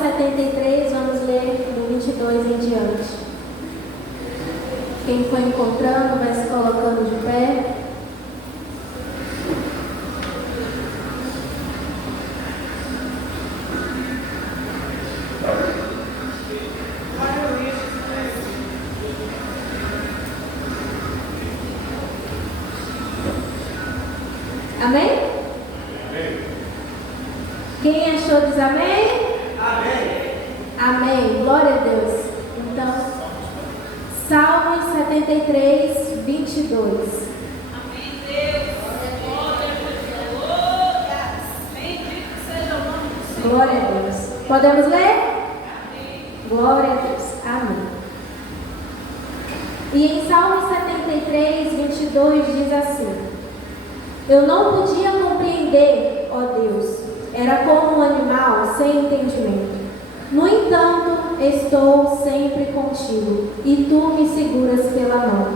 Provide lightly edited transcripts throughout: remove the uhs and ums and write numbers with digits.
73, vamos ler do 22 em diante. Quem foi encontrando vai se colocando de pé. Amém? Quem achou diz amém? Amém. Amém. Glória a Deus. Então, Salmos 73, 22. Amém, Deus. Glória. Bendito seja o nome do Senhor. Glória a Deus. Podemos ler? Amém. Glória a Deus. Amém. E em Salmos 73, 22 diz assim: Eu não podia compreender, ó Deus, era como um animal sem entendimento. No entanto, estou sempre contigo, e tu me seguras pela mão.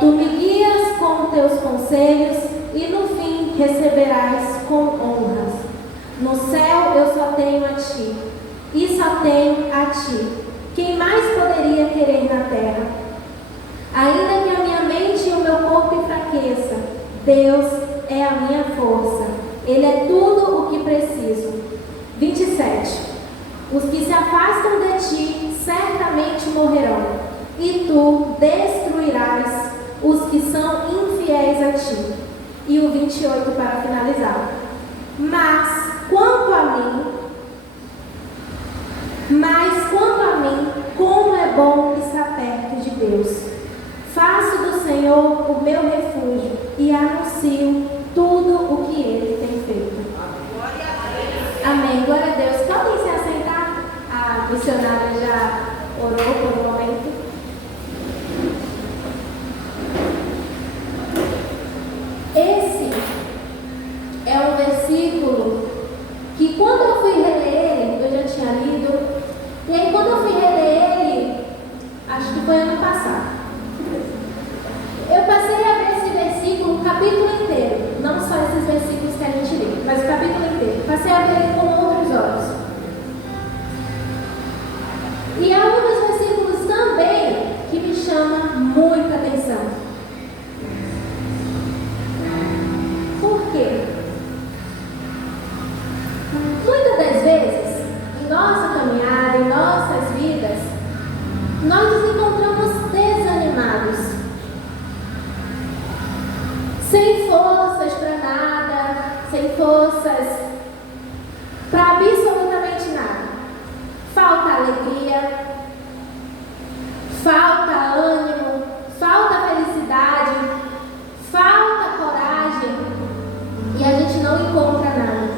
Tu me guias com teus conselhos, e no fim receberás com honras. No céu eu só tenho a ti, e só tenho a ti. Quem mais poderia querer na terra? Ainda que a minha mente e o meu corpo enfraqueça, Deus é a minha força. Ele é tudo o que preciso. 27. Os que se afastam de ti certamente morrerão, e tu destruirás os que são infiéis a ti. E o 28 para finalizar. Mas quanto a mim, como é bom estar perto de Deus. Faço do Senhor o meu refúgio e anuncio tudo o que Ele tem feito. Amém. Glória a Deus. Podem se assentar? A missionária já orou por um momento. Esse é um versículo que quando eu fui reler ele, eu já tinha lido, e aí quando eu fui reler ele, acho que foi ano passado, eu passei a ver esse versículo, o capítulo inteiro, não só esses versículos que a gente lê, mas o capítulo inteiro. Passei a ver ele com outros olhos. E há um dos versículos também que me chama muita atenção. Por quê? Muitas das vezes, em nossa caminhada, em nossas vidas, nós nos encontramos desanimados, sem forças para nada, sem forças para absolutamente nada. Falta alegria, falta ânimo, falta felicidade, falta coragem, e a gente não encontra nada.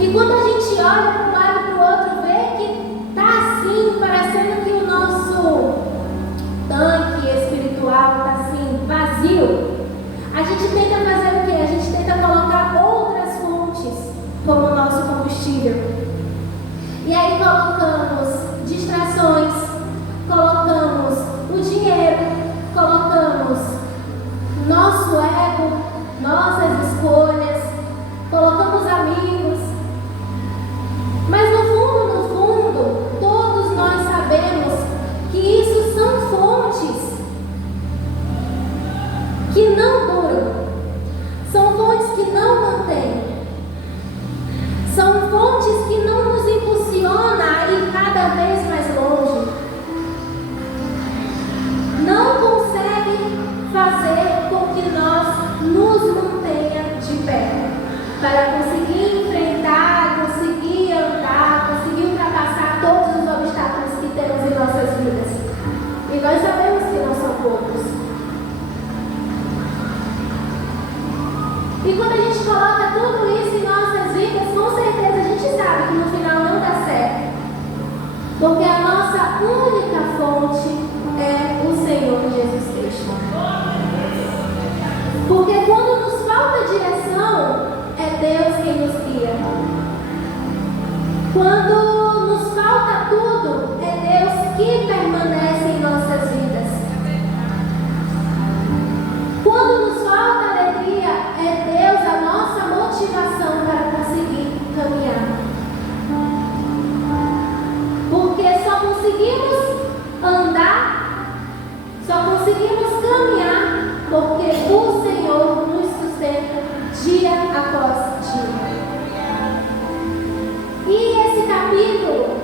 E quando a gente olha para um lado e para o outro, vê que está assim, parecendo que o nosso tanque espiritual está assim, vazio, a gente tenta fazer o quê? A gente tenta colocar outras fontes como nosso combustível. E aí colocamos distrações, colocamos o dinheiro, colocamos nosso ego, nossas escolhas, colocamos amigos. Mas no fundo, todos nós sabemos que isso são fontes que não duram, são fontes que não mantêm, são fontes que não nos impulsionam a ir cada vez mais longe, não conseguem fazer com que nós nos mantenha de pé, para conseguir enfrentar, conseguir andar, conseguir ultrapassar todos os obstáculos que temos em nossas vidas. E nós sabemos que não são poucos. E quando a gente coloca tudo isso em nossas vidas, com certeza a gente sabe que no final não dá certo. Porque a nossa única fonte é o Senhor Jesus Cristo. Porque quando nos falta direção, é Deus quem nos guia. Quando nos falta tudo, é Deus que permanece em nossas vidas. Quando nos falta alegria, é Deus a nossa motivação para conseguir caminhar. conseguimos andar, só conseguimos caminhar porque o Senhor nos sustenta dia após dia. E esse capítulo,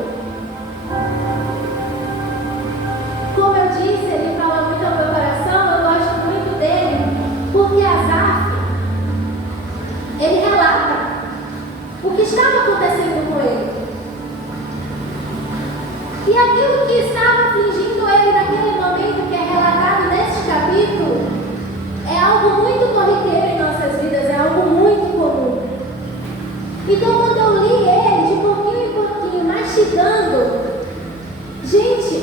como eu disse, ele fala muito ao meu coração. Eu gosto muito dele porque Asaf, ele relata o que estava acontecendo com ele. E aquilo que estava afligindo ele naquele momento, que é relatado neste capítulo, é algo muito corriqueiro em nossas vidas, é algo muito comum. Então, quando eu li ele, de pouquinho em pouquinho, mastigando, gente,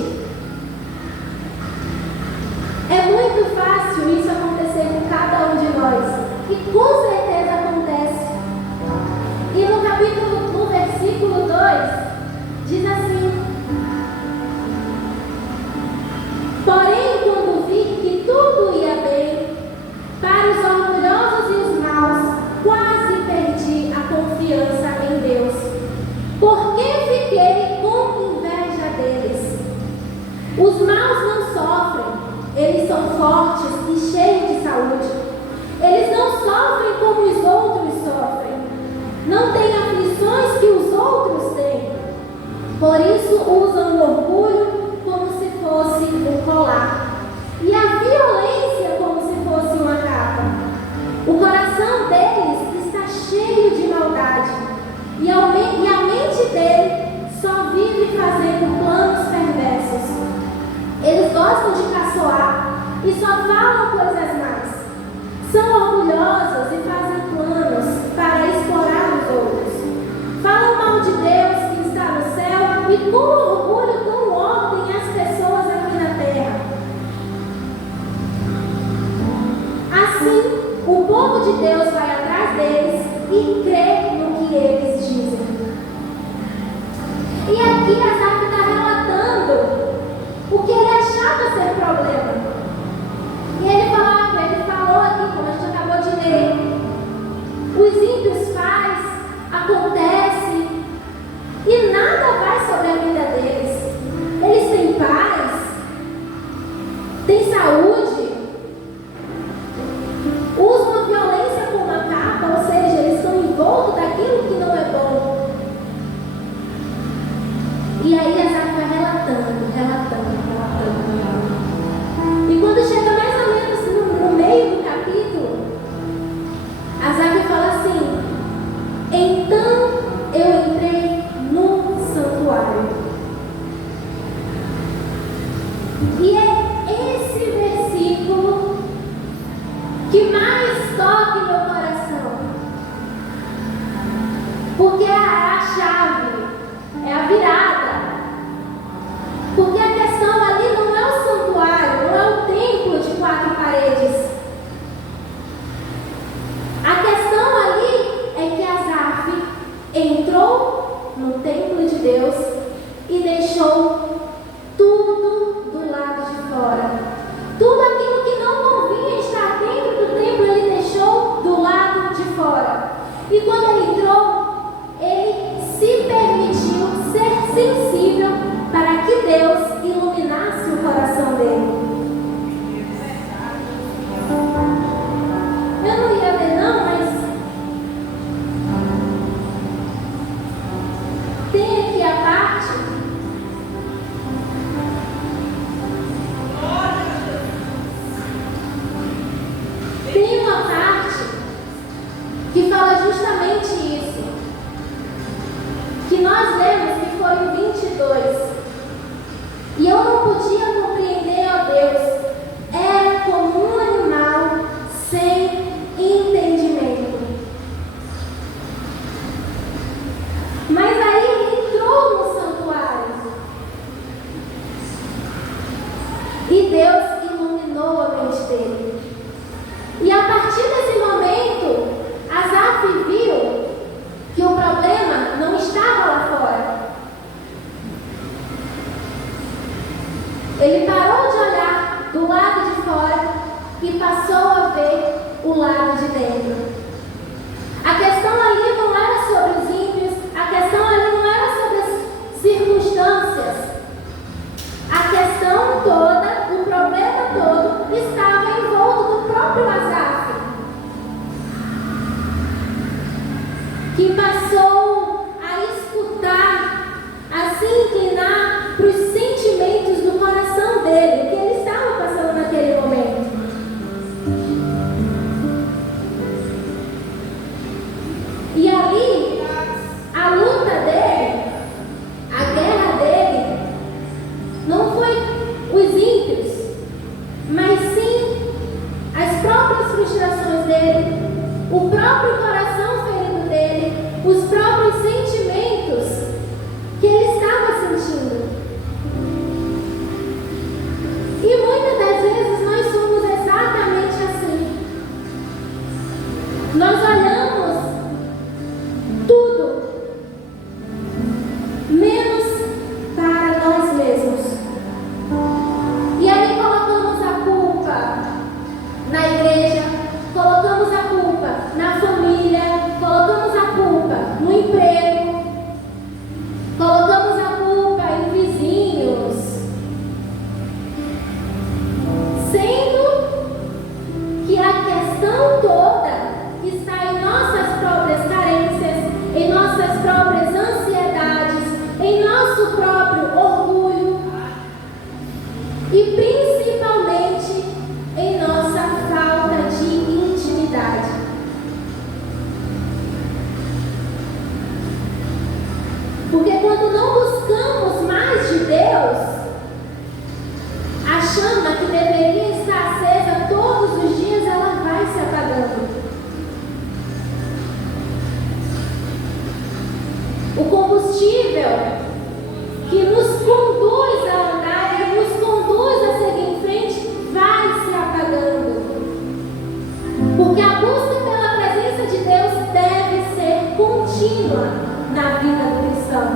é muito fácil isso acontecer com cada um de nós. E com certeza acontece. E no capítulo, no versículo 2, diz assim: porém, quando vi que tudo ia bem, para os orgulhosos e os maus, quase perdi a confiança em Deus, porque fiquei com inveja deles. Os maus não sofrem, eles são fortes e cheios de saúde. Eles não sofrem como os outros sofrem, não têm aflições que os outros têm. Por isso usam o orgulho como se fosse um colar, e a violência como se fosse uma capa. O coração deles está cheio de maldade, e a mente dele só vive fazendo planos perversos. Eles gostam de caçoar e só falam coisas más. São orgulhosos e fazem planos para explorar os outros. Falam mal de Deus que está no céu e com orgulho dão ordem às pessoas aqui na terra. Assim, o povo de Deus vai atrás deles e crê no que eles dizem. E aqui Asaf está relatando o que ele achava ser problema. E ele falou aqui, como a gente acabou de ler, os ímpios faz, acontece, e nada vai sobre a vida deles. Eles têm paz, têm saúde, usam a violência como uma capa, ou seja, eles estão envoltos daquilo que não é bom. E aí Asaf vai relatando. E quando chega mais ou menos no meio do capítulo, Asaf fala assim: então eu entrei no santuário. E é esse versículo que mais toca em meu coração, porque é a chave, é a virada. Porque a questão ali não é o santuário, não é o templo de 4 paredes. A questão ali é que Asaf entrou no templo de Deus e deixou tudo do lado de fora. Tudo aquilo que não convinha estar dentro do templo, ele deixou do lado de fora. E quando ele entrou, ele se permitiu ser sensível para que Deus iluminasse o coração dele. Eu não ia ver não, mas tem aqui a parte que fala justamente isso, que nós lemos, que foi o 22. E eu não podia compreender, ó Deus, era como um animal sem entendimento. Mas aí ele entrou no santuário e Deus iluminou a mente dele. E a partir desse momento, Asaf viu que o problema não estava lá fora. Ele combustível que nos conduz a andar e nos conduz a seguir em frente vai se apagando. Porque a busca pela presença de Deus deve ser contínua na vida do cristão.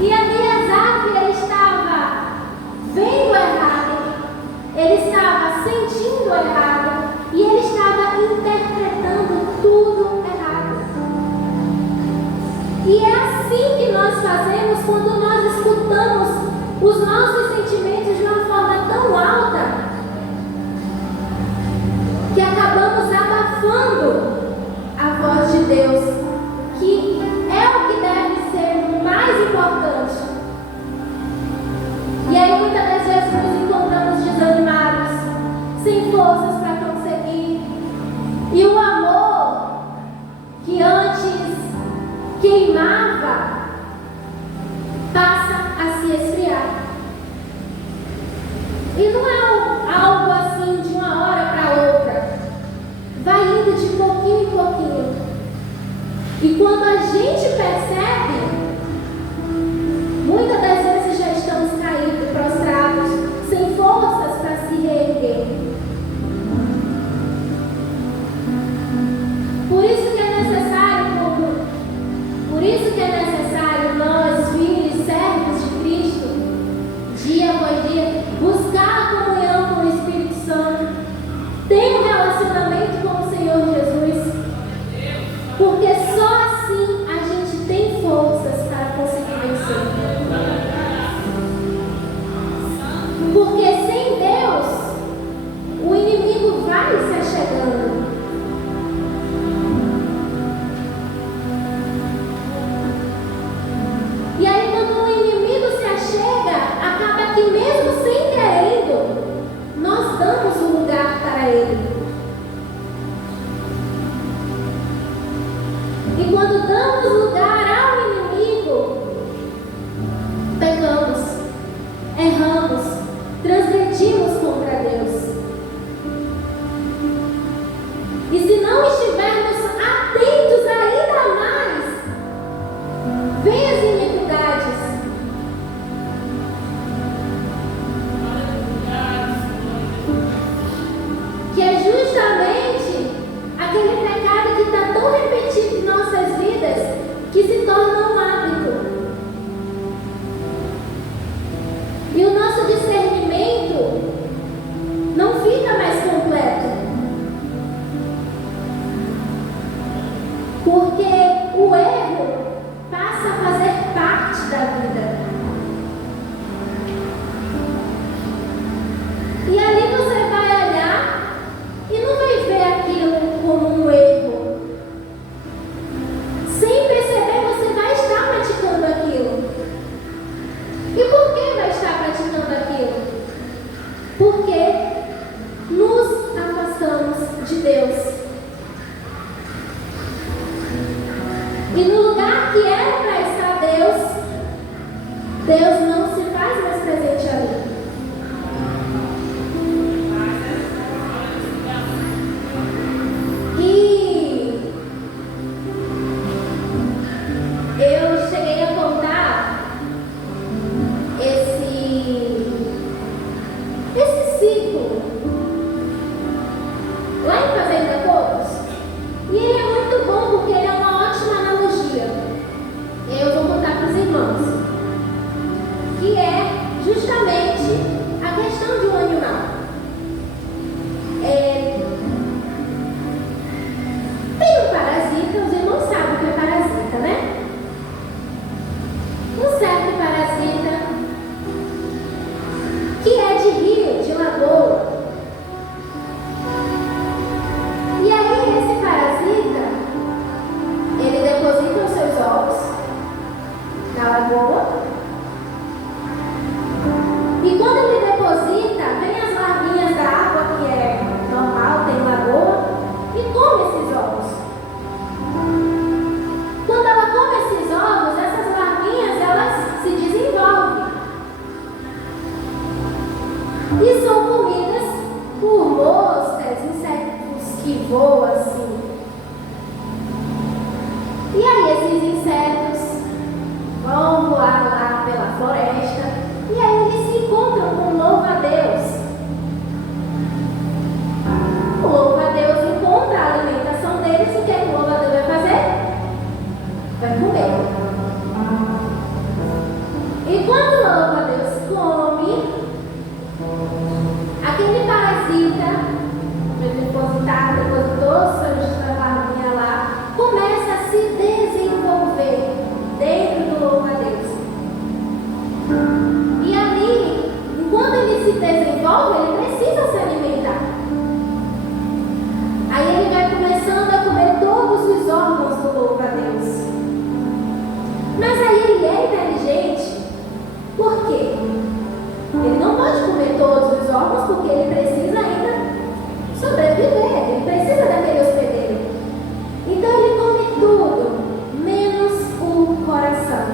E ali Asaf, ele estava vendo errado, ele estava sentindo errado e ele estava interpretando tudo errado. E é assim que nós fazemos quando nós escutamos os nossos sentimentos de uma forma tão alta que acabamos abafando a voz de Deus, que é o que deve ser o mais importante. E aí muitas das vezes nos encontramos desanimados, sem forças para conseguir. E o amor que antes queimava passa a se esfriar. E não é algo assim de uma hora para outra. Vai indo de pouquinho em pouquinho. E quando a gente percebe, muitas das vezes já estamos caídos, prostrados, sem forças para se reerguer. Por isso que é necessário nós, filhos e servos de Cristo, dia após dia, buscar a comunhão com o Espírito Santo, ter um relacionamento com o Senhor Jesus, porque só assim a gente tem forças para conseguir vencer. Porque sem Deus, o inimigo vai se achegando. E aí, quando o inimigo se achega, acaba que mesmo sem querendo, nós damos um lugar para ele. E quando damos lugar ao inimigo, pecamos, erramos, transgredimos contra Deus. E se não estivermos atentos ainda mais, vem as iniquidades. Que é justamente aquele pecado que está tão repetido em nossas vidas que se torna um hábito. E o nosso discernimento não fica mais completo. Porque o erro passa a fazer parte da vida. E ali você vai olhar e não vai ver aquilo como um erro. Sem perceber, você vai estar praticando aquilo. E por que vai estar praticando aquilo? Porque nos afastamos de Deus. E no lugar que era para estar Deus, Deus não se faz mais presente ali. E eu cheguei a contar esse ciclo lá em Fazenda Cocos. E ele é muito bom porque ele é uma ótima analogia. E eu vou contar para os irmãos. insetos vão voar lá pela floresta e aí eles se encontram com o louva-a-Deus. O louva-a-Deus encontra a alimentação deles e o que é que o louva-a-Deus vai fazer? Vai comer. E quando o louva-a-Deus come, aquele parasita, depositou sua larvinha lá, começa a se desenvolver dentro do louva-a-Deus. E ali, enquanto ele se desenvolve, ele precisa se alimentar. Aí ele vai começando a comer todos os órgãos do louva-a-Deus. Mas aí ele é inteligente. Por quê? Ele não pode comer todos os órgãos porque ele precisa ainda sobreviver, ele precisa daquele hospedeiro. Então ele come tudo, menos o coração.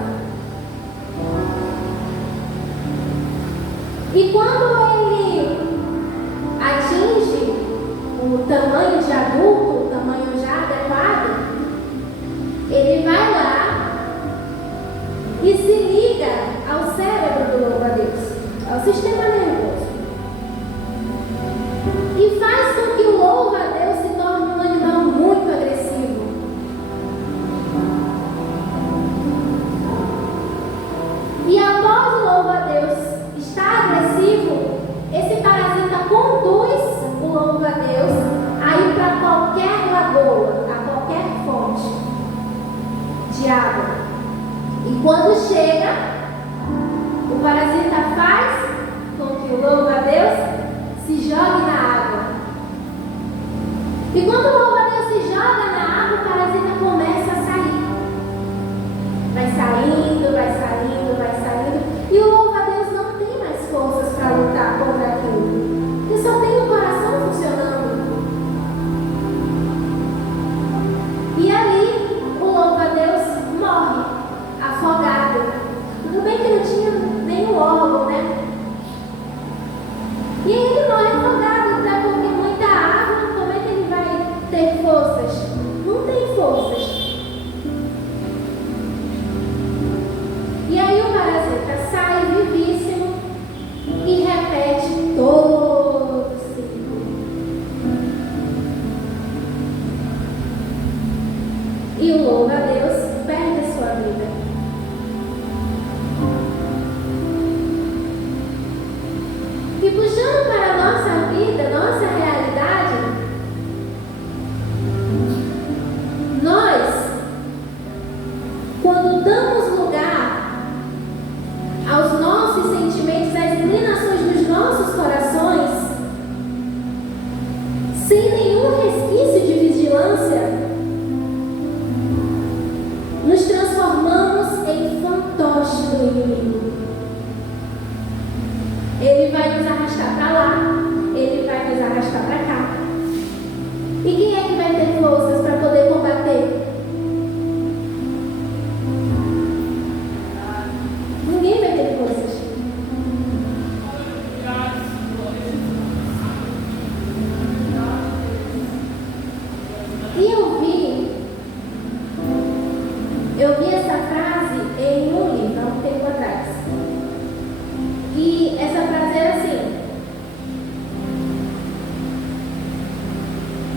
E quando ele atinge o tamanho de adulto, o tamanho já adequado, ele vai lá e se liga ao cérebro do louva-a-Deus, ao sistema nervoso. E faz com que o louva-a-Deus se torne um animal muito agressivo. E após o louva-a-Deus estar agressivo, esse parasita conduz o louva-a-Deus a ir para qualquer lagoa, a qualquer fonte de água. E quando chega, o parasita faz com que o louva-a-Deus se jogue na água. E quando o louva-a-Deus se joga na água, o parasita começa a sair. Vai saindo, vai saindo, vai saindo. E o louva-a-Deus não tem mais forças para lutar contra aquilo. Porque só tem o coração funcionando. E ali, o louva-a-Deus morre, afogado. Tudo bem que não tinha nenhum órgão, né? E ele morre afogado, está com muita água, como é que ele vai ter forças? Não tem forças. E aí o parasita sai vivíssimo e repete todo o ciclo. E o louva-a-Deus perde a sua vida. E puxando para a nossa vida, nossa realidade, nós, quando damos lugar aos nossos sentimentos, às inclinações dos nossos corações, sem nenhum resquício de vigilância, nos transformamos em fantoche do inimigo. Ele vai nos arrastar para lá, ele vai nos arrastar para cá. E quem é que vai ter forças para poder combater? Ninguém vai ter forças. E eu vi essa frase em um livro, há um tempo atrás. E essa frase era assim: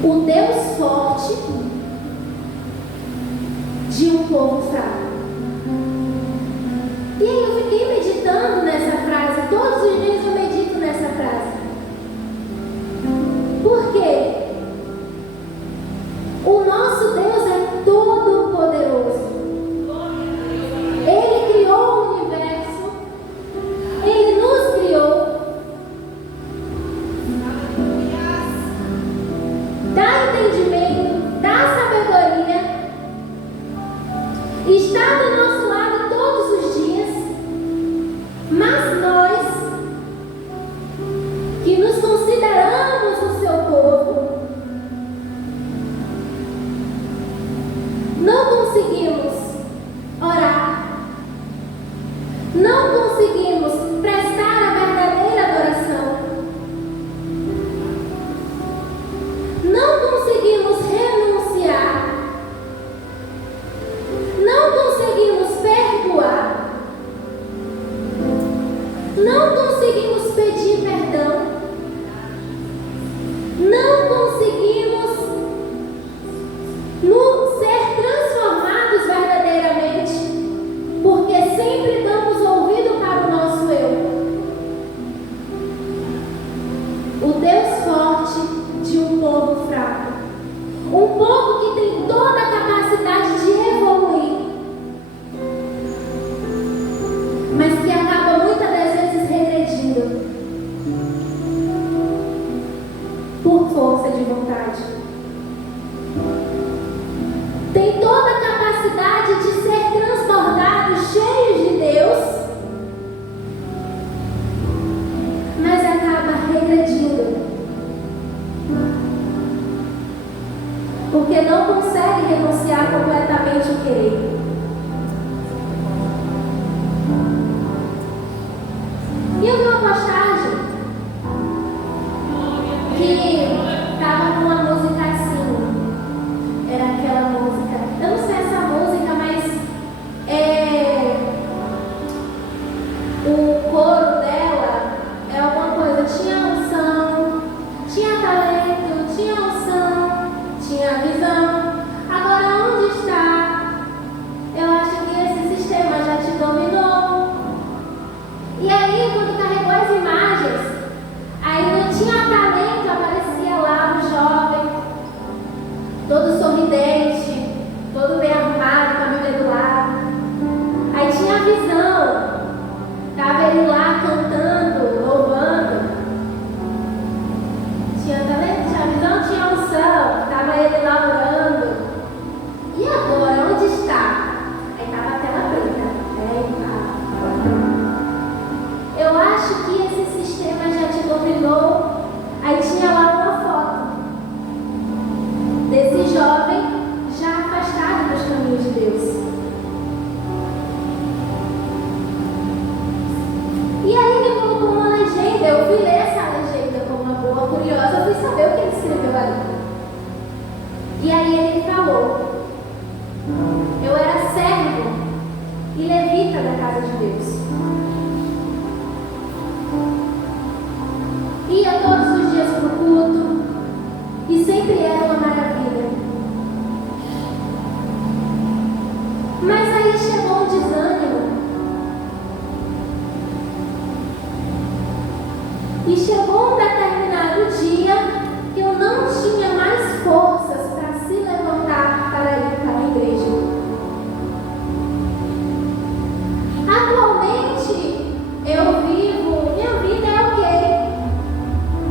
o Deus forte de um povo fraco. E aí eu fiquei meditando nessa frase. Todos os dias eu medito nessa frase. Por quê? O nosso Deus é todo poderoso. Ele criou o universo. Ele nos criou. Dá entendimento, dá sabedoria. Está do nosso lado todos os dias. Mas nós, que nos consideramos o seu povo, não conseguimos orar. Não conseguimos prestar a verdadeira adoração. Não conseguimos renunciar. Não conseguimos não consegue renunciar completamente o querer. E uma postagem que estava com uma música assim, era aquela música, eu não sei essa música, mas o coro dela é alguma coisa, tinha unção, tinha talento, tinha unção, tinha visão. Agora onde está? Eu acho que esse sistema já te dominou. E aí, quando carregou as imagens, aí não tinha talento, aparecia lá um jovem, todo sorridente, todo bem arrumado, com a Bíblia do lado. Aí tinha a visão, estava ele lá cantando, louvando. Tinha talento, tinha visão, tinha unção, estava ele lá orando. E agora, onde está? Aí estava a tela preta. Eu acho que esse sistema já te dominou. Aí tinha lá uma foto desse jovem já afastado dos caminhos de Deus. E aí ele colocou uma legenda. Eu fui ler essa legenda como uma boa curiosa. Eu fui saber o que ele escreveu ali. E aí ele falou: eu era servo e levita da casa de Deus. Ia todos os dias para o culto e sempre era uma maravilha. Mas aí chegou um desânimo. E chegou um determinado dia que eu não tinha mais forças para se levantar para ir para a igreja. Atualmente eu vivo, minha vida é ok,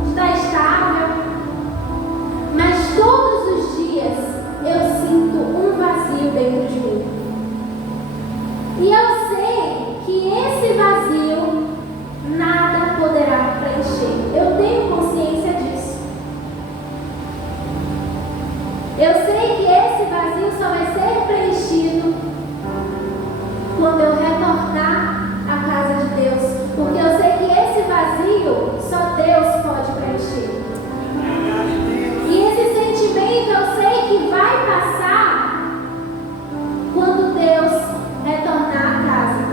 está estável, mas todos os dias eu sinto um vazio dentro de mim. E eu sei que esse vazio nada poderá preencher. Eu tenho consciência disso. Eu sei que esse vazio só vai ser preenchido quando eu retornar à casa de Deus, porque eu sei que esse vazio só Deus pode preencher. E esse sentimento eu sei que vai passar quando Deus retornar à casa.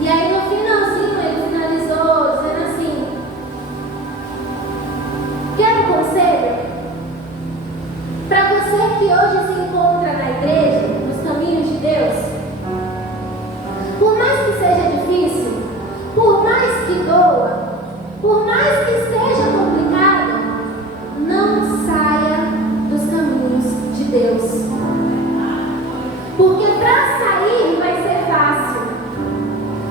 E aí no finalzinho ele finalizou dizendo assim: quer um conselho? Para você que hoje se encontra na igreja, nos caminhos de Deus, por mais que seja difícil, por mais que doa, por mais que esteja complicado, não saia dos caminhos de Deus. Porque para sair vai ser fácil,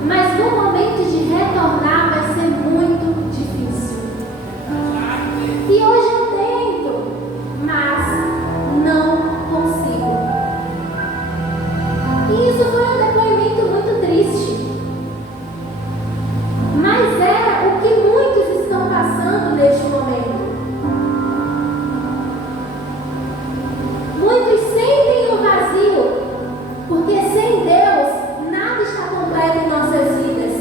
mas no momento de retornar vai ser muito difícil. E hoje eu tento, mas não consigo. E isso foi um depoimento muito triste. Mas é o que muitos estão passando neste momento. Muitos sentem o vazio, porque sem Deus nada está completo em nossas vidas.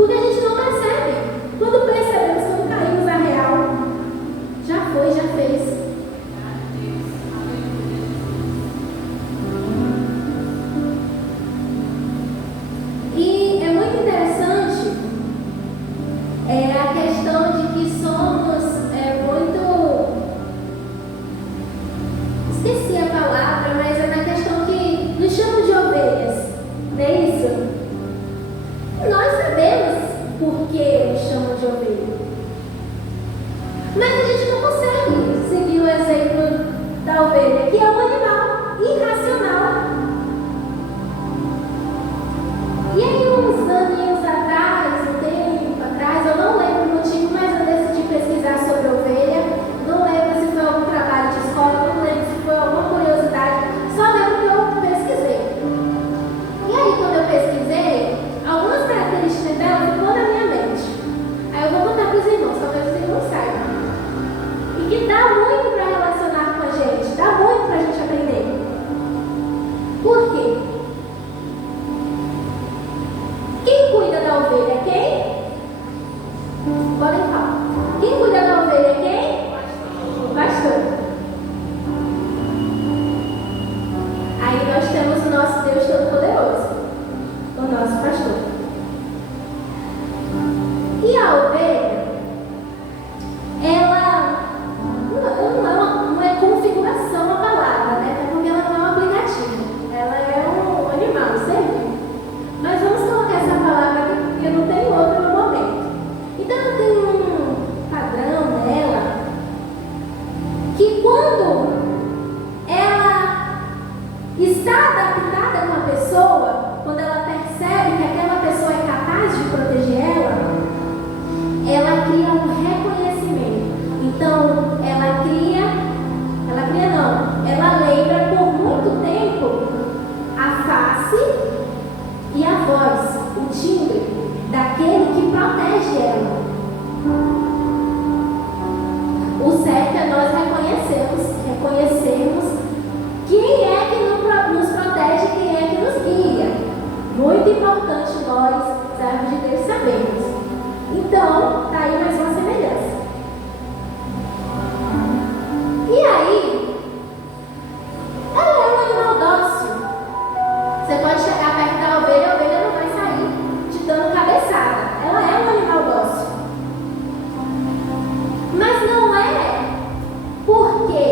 Porque a gente não percebe. Quando percebemos, quando caímos na real, já foi, já fez. E é muito interessante a questão de que somos muito... Esqueci a palavra, mas é na questão que nos chamam de ovelhas. Não é isso? Nós sabemos por que nos chamam de ovelha. Mas a gente não consegue seguir o exemplo da ovelha, que é um animal irracional. E aí, uns aninhos atrás, um tempo atrás, eu não lembro o motivo, mas eu decidi pesquisar sobre ovelha. Não lembro se foi algum trabalho de escola, não lembro se foi alguma curiosidade, só lembro que eu pesquisei. E aí, quando eu pesquisei, algumas características dela ficou na minha mente. Aí eu vou contar para os irmãos, talvez os irmãos saibam. E que dá muito para relacionar com a gente, dá muito para a gente aprender. Por quê? Quem cuida da ovelha é quem? Podem falar. Quem cuida da ovelha é quem? O pastor. Aí nós temos o nosso Deus Todo-Poderoso, o nosso pastor. E a ovelha, ela não é configuração a palavra, né? Porque ela não é um aplicativo. Ela é um animal, sempre. Mas vamos colocar essa palavra aqui, porque não tem outra no momento. Então ela tem um padrão nela, que quando ela está adaptada com a pessoa, quando ela percebe que aquela pessoa é capaz de proteger ela cria um reconhecimento. Então, ela lembra por muito tempo a face e a voz, o timbre daquele que protege ela. O certo é nós reconhecermos quem é que nos protege, quem é que nos guia. Muito importante nós, servos de Deus, sabemos. Então, tá aí mais uma semelhança. E aí, ela é um animal dócil. Você pode chegar perto da ovelha, a ovelha não vai sair te dando cabeçada. Ela é um animal dócil. Mas não é porque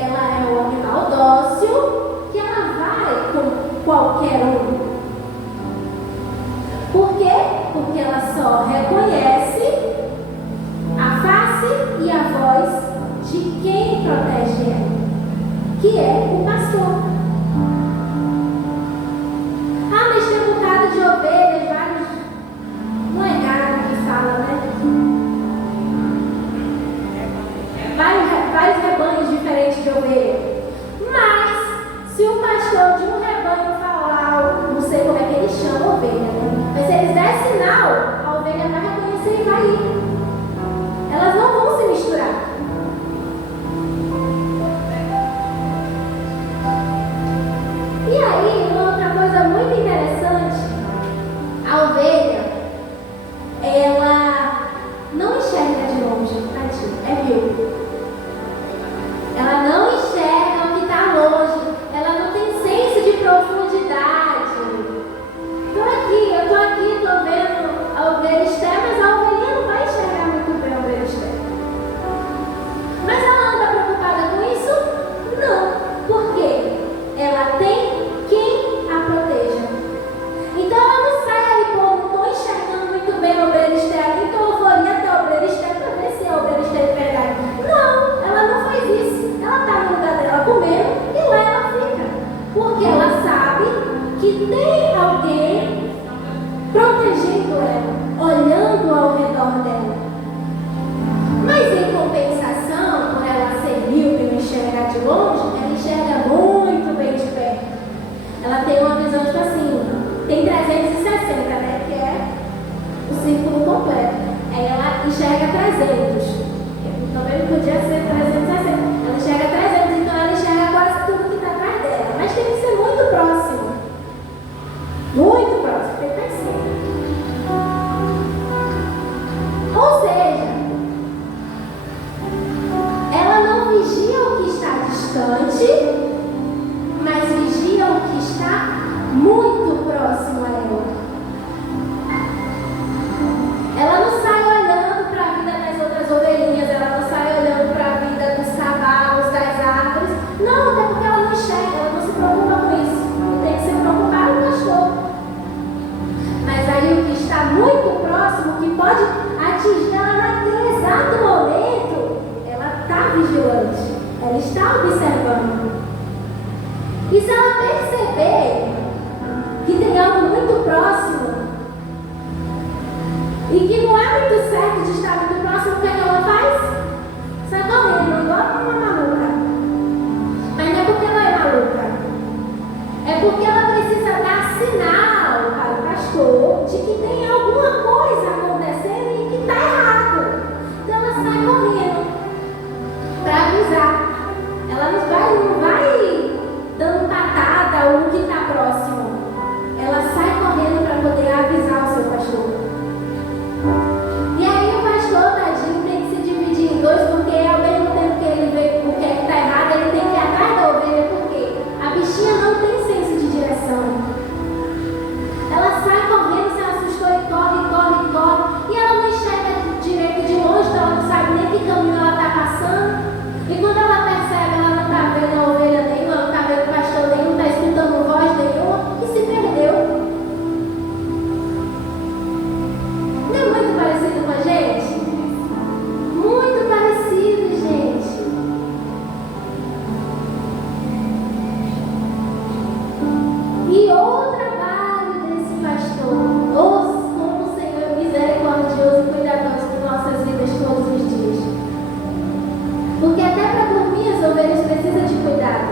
ela é um animal dócil que ela vai com qualquer um. Por quê? Porque ela só reconhece a face e a voz de quem protege ela, que é o pastor. Ah, mas tem um bocado de ovelhas, vários. Não é gado que fala, né? Vários rebanhos diferentes de ovelha. Mas, se o pastor de um rebanho falar, não sei como é que ele chama a ovelha, né? Mas se eles der sinal, a ovelha vai reconhecer e vai ir. Elas não vão se misturar. E aí, uma outra coisa muito interessante, a ovelha, ela não enxerga de longe, tadinho, é míope. Ela não enxerga o que está longe, ela não tem senso de profundidade. Eu tô aqui, tô vendo a ovelha externa, mas a ovelhinha não vai enxergar muito bem a ovelha externa. Mas ela anda preocupada com isso? Não. Por quê? Ela tem quem a proteja. Então ela não sai aí, pô, não estou enxergando muito bem a ovelha externa, então eu vou ali até a ovelha externa para ver se a ovelha externa é verdade. Não, ela não faz isso. Ela está no lugar dela comendo e lá ela fica. Porque ela sabe que tem alguém protegendo ela, olhando ao redor dela. Mas em compensação, por ela ser míope e não enxergar de longe, ela enxerga muito bem de perto. Ela tem uma visão tipo assim, tem 360, né? Que é o círculo completo. Aí ela enxerga 300. Também podia ser 360. Ela enxerga 300, então ela enxerga quase tudo que está atrás dela. Mas tem que ser muito próximo. Muito próximo, tem que ser. pode atingir ela naquele exato momento, ela está vigilante, ela está observando. E se ela perceber que tem algo muito próximo e que não é muito certo de estar muito próximo, o que ela faz? Sai correndo, igual uma maluca. Mas não é porque ela é maluca, é porque ela precisa dar sinal para o pastor de que tem alguma coisa acontecendo e que está errado. Então ela sai correndo para avisar. Ela não vai dando patada ou no que está próximo. Ela sai correndo para poder avisar o seu pastor. E aí o pastor, tadinho, tem que se dividir em dois, porque ao mesmo tempo que ele vê o que é que está errado, ele tem que ir atrás da ovelha, porque a bichinha não tem senso de direção. Ela sai correndo, se assustou e corre. E ela não enxerga direito de longe, então ela não sabe nem que caminho ela está passando. E quando ela percebe, ela não está vendo a ovelha nenhuma, ela não está vendo o pastor nenhum, não está escutando voz nenhuma e se perdeu. Não é muito parecido com a gente? Muito parecido, gente. E o trabalho desse pastor, como o Senhor é misericordioso e cuidadoso com nossas vidas todos os dias. Porque até para dormir as ovelhas precisam de cuidado.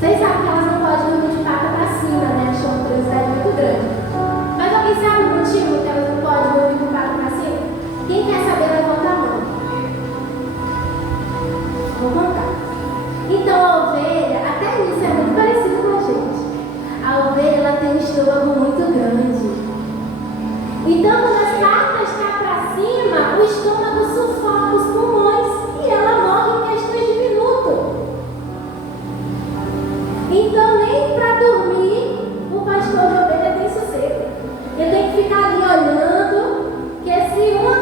Vocês sabem que elas não podem dormir de pata para cima, né? Acho uma curiosidade muito grande. Mas alguém sabe o motivo que elas não podem dormir de pata para cima? Quem quer saber, levanta a mão. Vou contar. Então a ovelha, até isso é muito parecido com a gente. A ovelha, ela tem um estômago muito grande. Então quando as patas estão para cima, o estômago sufoca os pulmões e ela morre em questões de minuto. Então nem para dormir o pastor de ovelha tem sossego. Ele tem que ficar ali olhando, que se uma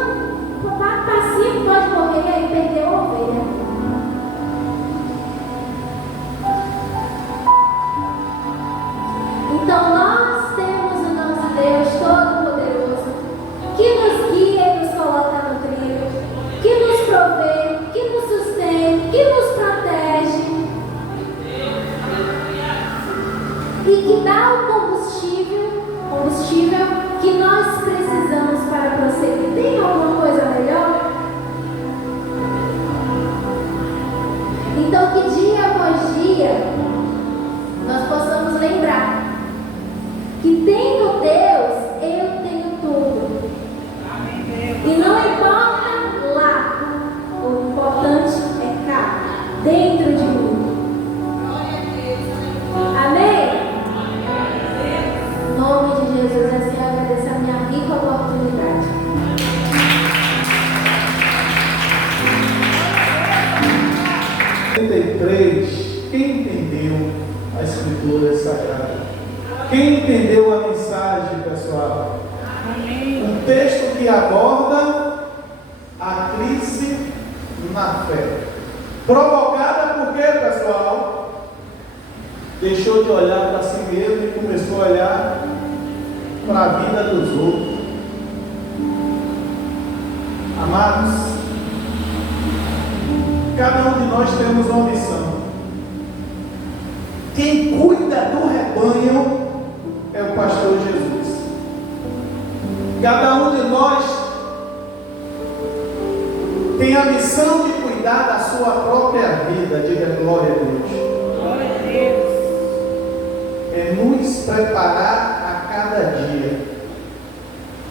pata para cima pode morrer e aí perdeu a ovelha. Então nós temos o nosso Deus Todo-Poderoso, que nos guia e nos coloca no trilho, que nos provê, que nos sustém, que nos protege e que dá o combustível que nós precisamos para prosseguir. Tem alguma coisa melhor? Então que dia após dia nós possamos lembrar que tendo Deus, eu tenho tudo. E não importa lá, o importante é cá, dentro de mim. Amém? Em nome de Jesus, assim eu agradeço a minha rica oportunidade. Quem entendeu a Escritura Sagrada? Quem entendeu a mensagem, pessoal? Um texto que aborda a crise na fé. Provocada por quê, pessoal? Deixou de olhar para si mesmo e começou a olhar para a vida dos outros. Amados, cada um de nós temos uma missão. Quem cuida do rebanho é o pastor Jesus. Cada um de nós tem a missão de cuidar da sua própria vida. Diga glória a Deus. Glória a Deus. É nos preparar a cada dia,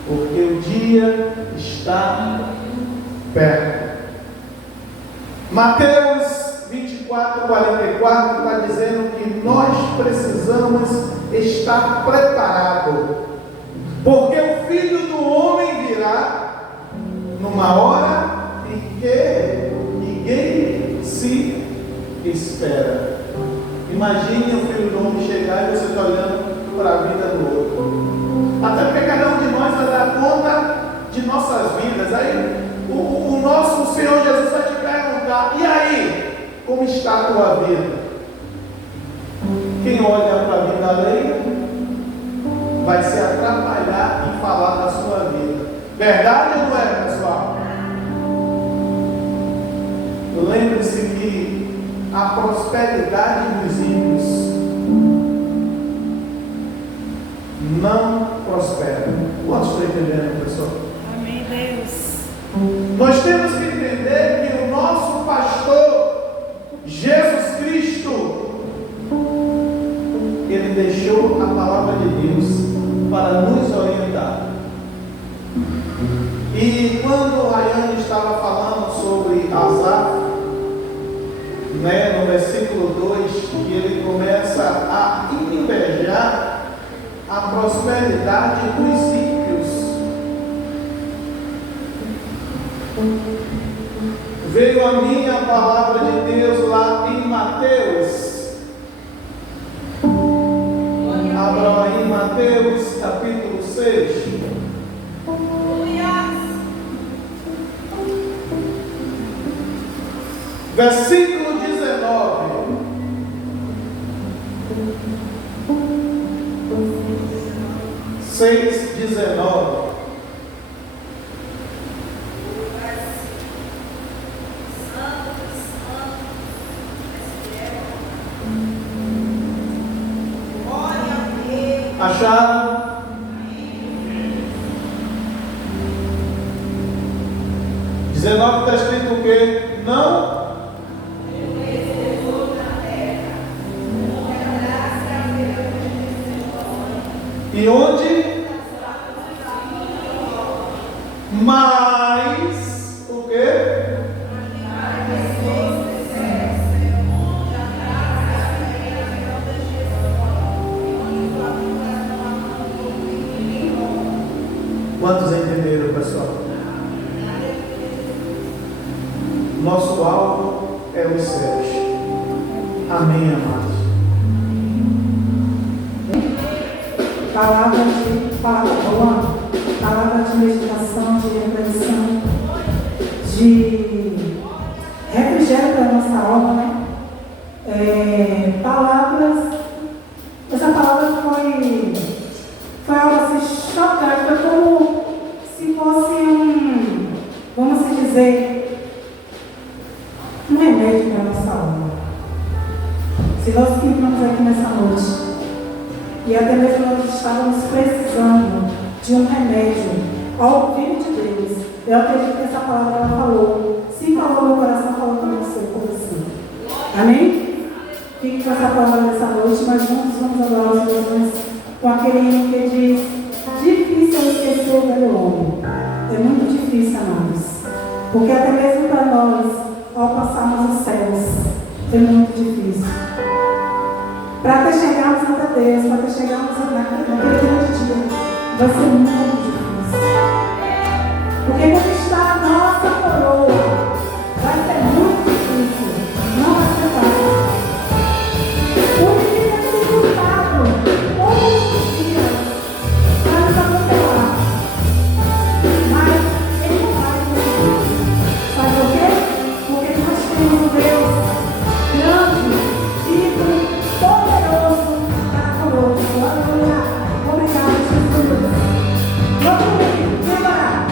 porque o dia está perto. Mateus 24:44 está dizendo que nós precisamos estar preparados, porque o Filho do Homem virá numa hora em que ninguém se espera. Imagine o Filho do Homem chegar e você está olhando para a vida do outro. Até porque cada um de nós vai dar conta de nossas vidas. Aí o nosso Senhor Jesus vai te perguntar: e aí, como está a tua vida? Quem olha para a vida alheia vai se atrapalhar em falar da sua vida. Verdade ou não é, pessoal? Lembre-se que a prosperidade dos ímpios não prospera. Quantos estão entendendo, pessoal? Amém, Deus. Nós temos que entender que o nosso pastor, Jesus Cristo, ele deixou a palavra de Deus para nos orientar. E quando o Rayane estava falando sobre Asaf, no versículo 2, que ele começa a invejar a prosperidade dos ímpios. Veio a mim a palavra de Deus lá em Mateus. Abra aí Mateus capítulo 6. Versículo 19. Seis, 19. Acharam? Está escrito o quê? Não. E onde? Mas o quê? Quantos entenderam, pessoal? Nosso alvo é os céus. Amém, amados. Palavra boa, palavra de meditação, de reflexão, de refrigério para a nossa alma, né? Essa palavra foi algo assim chocante, foi como se fosse vamos dizer, um remédio para a nossa alma. Se nós que entramos aqui nessa noite, e até mesmo nós estávamos precisando de um remédio ao ouvir de Deus. Eu acredito que essa palavra ela falou. Se falou no meu coração, falou também no seu coração. Amém? Fique com essa palavra nessa noite, mas vamos adorar os Jesus com aquele hino que diz: difícil é esquecer o velho homem. É muito difícil, amados. Porque até mesmo para nós, ao passarmos os céus, é muito difícil. Para até chegarmos até Deus, para até chegarmos naquele grande dia, vai ser muito difícil. Porque conquistar a nossa coroa vai ser muito difícil. Não vai ser fácil. O menino é dificultado todos os dias para nos atropelar. Mas ele não vai conseguir. Sabe por quê? Porque nós temos um Deus grande, vivo, poderoso para conosco. Aleluia. Obrigado, Jesus. Vamos orar.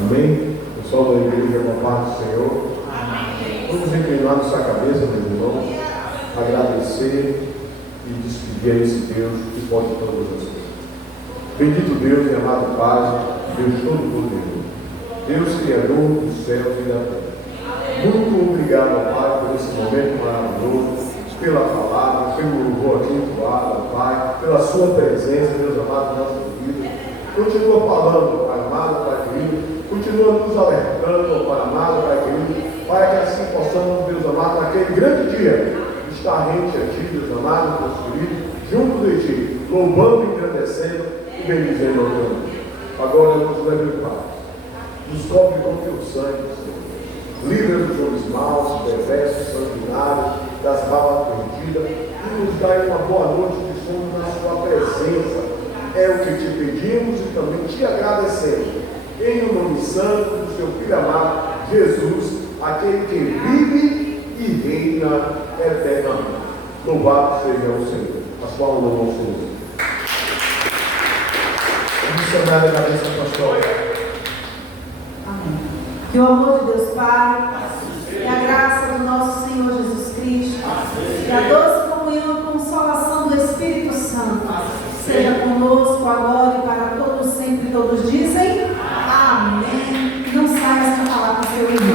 Amém? Pessoal da igreja, com a paz do Senhor. Vamos inclinar nossa cabeça, meus irmãos, agradecer e despedir a esse Deus que pode todas as coisas. Bendito Deus e amado Pai, Deus Todo-Poderoso, Deus Criador dos céus e da terra. Muito obrigado, Pai, por esse momento maravilhoso, pela palavra, pelo louvor aqui entoado, Pai, pela sua presença, Deus amado, na nossa vida. Continua falando, Pai amado, Pai querido, continua nos alertando, Pai amado, Pai querido, para que assim possamos, Deus amado, naquele grande dia, estar rente a Ti, Deus amado, Deus querido, junto de Ti, louvando, engrandecendo e bendizendo ao Teu nome. Agora nos leve, Pai, nos cobre com Teu sangue, Senhor. Livra dos homens maus, perversos, sanguinários, das balas perdidas, e nos dai uma boa noite de sono na Sua presença. É o que Te pedimos e também Te agradecemos. Em o nome santo do Seu Filho amado, Jesus, aquele que vive e reina eternamente. Louvado seja o Senhor. A sua honra ao Senhor. Missionário da cabeça apostólica. Amém. Que o amor de Deus Pai, e a graça do nosso Senhor Jesus Cristo, e a doce comunhão e consolação do Espírito Santo, seja conosco agora e para todos sempre, todos dizem amém. Não saia essa palavra, seu irmão.